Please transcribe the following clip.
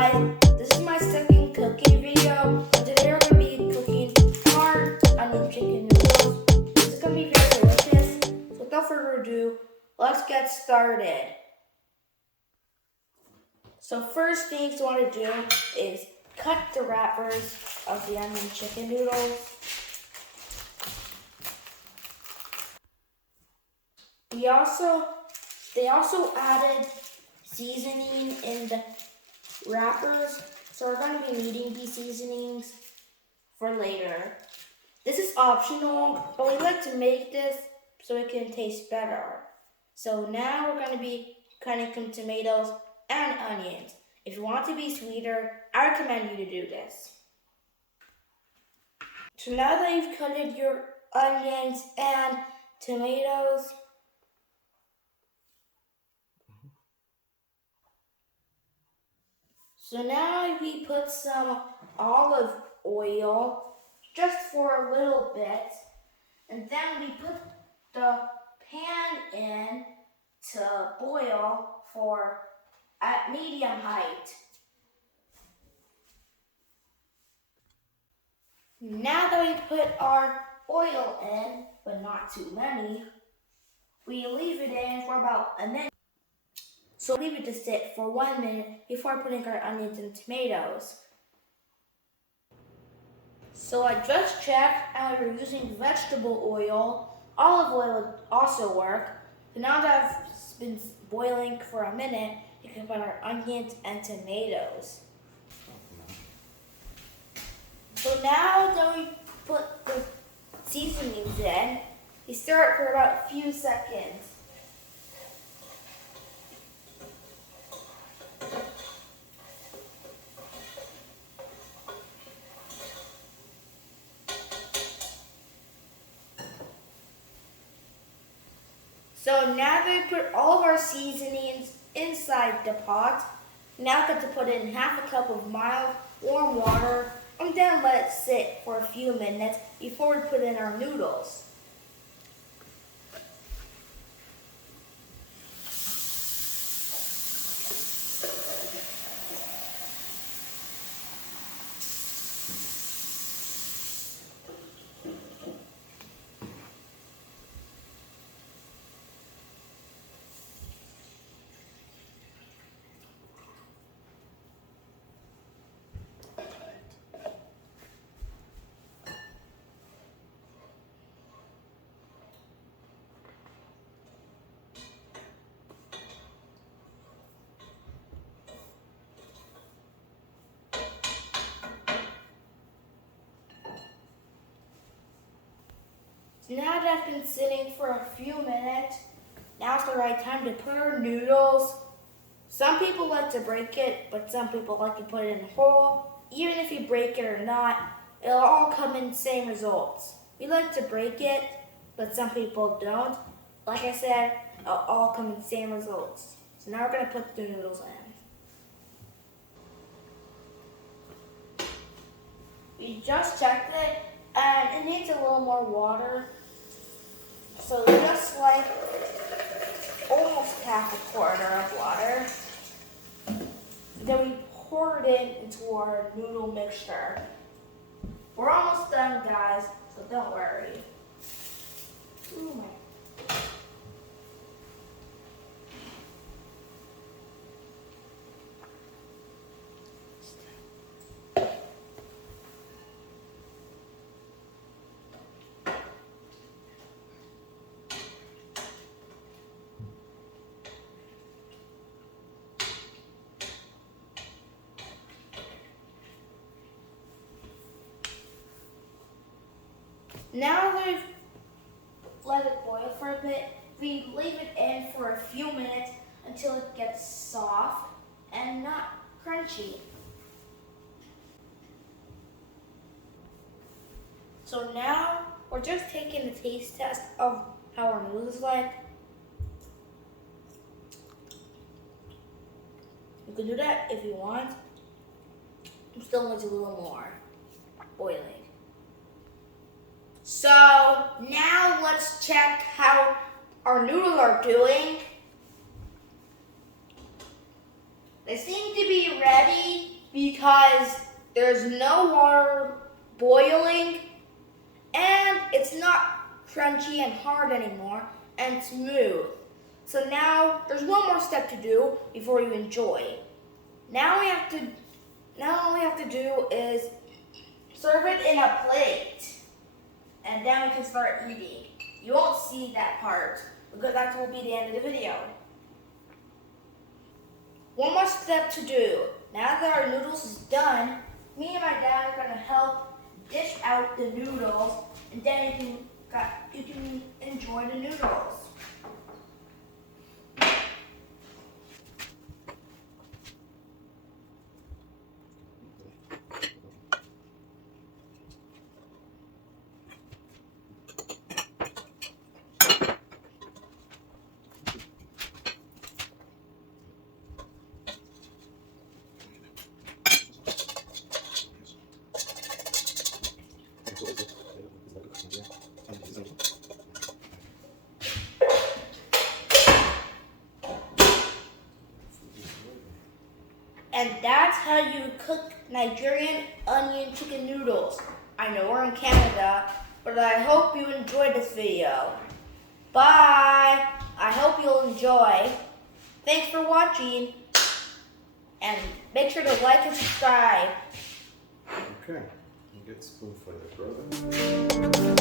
guys, this is my second cooking video. Today we're going to be cooking hard onion chicken noodles. This is going to be very delicious. So without further ado, let's get started. So first things you want to do is cut the wrappers of the onion chicken noodles. They also added seasoning in the wrappers, so we're going to be needing these seasonings for later. This is optional, but we like to make this so it can taste better. So now we're going to be cutting some tomatoes and onions. If you want to be sweeter, I recommend you to do this. So now that you've cut your onions and tomatoes, so now we put some olive oil just for a little bit, and then we put the pan in to boil at medium height. Now that we put our oil in, but not too many, we leave it in for about a minute. So leave it to sit for 1 minute before putting our onions and tomatoes. So I just checked and we're using vegetable oil. Olive oil would also work. So now that it's been boiling for a minute, we can put our onions and tomatoes. So now that we put the seasonings in, we stir it for about a few seconds. So now that we put all of our seasonings inside the pot, now we have to put in half a cup of mild warm water and then let it sit for a few minutes before we put in our noodles. Now that it's been sitting for a few minutes, now's the right time to put our noodles. Some people like to break it, but some people like to put it in whole. Even if you break it or not, it'll all come in the same results. We like to break it, but some people don't. Like I said, it'll all come in the same results. So now we're going to put the noodles in. We just checked it, and it needs a little more water. So just like almost half a quarter of water. Then we pour it into our noodle mixture. We're almost done, guys, so don't worry. Ooh, my. Now that we've let it boil for a bit, we leave it in for a few minutes until it gets soft and not crunchy. So now we're just taking a taste test of how our noodles is like. You can do that if you want. It still needs a little more boiling. So now let's check how our noodles are doing. They seem to be ready. because there's no water boiling and it's not crunchy and hard anymore and smooth. So now there's one more step to do before you enjoy. Now all we have to do is serve it in a plate. And then we can start eating. You won't see that part because that will be the end of the video. One more step to do. Now that our noodles is done, me and my dad are gonna help dish out the noodles, and then you can enjoy the noodles. And that's how you cook Nigerian onion chicken noodles. I know we're in Canada, but I hope you enjoyed this video. Bye! I hope you'll enjoy. Thanks for watching. And make sure to like and subscribe. Okay, you get a spoonful of brother.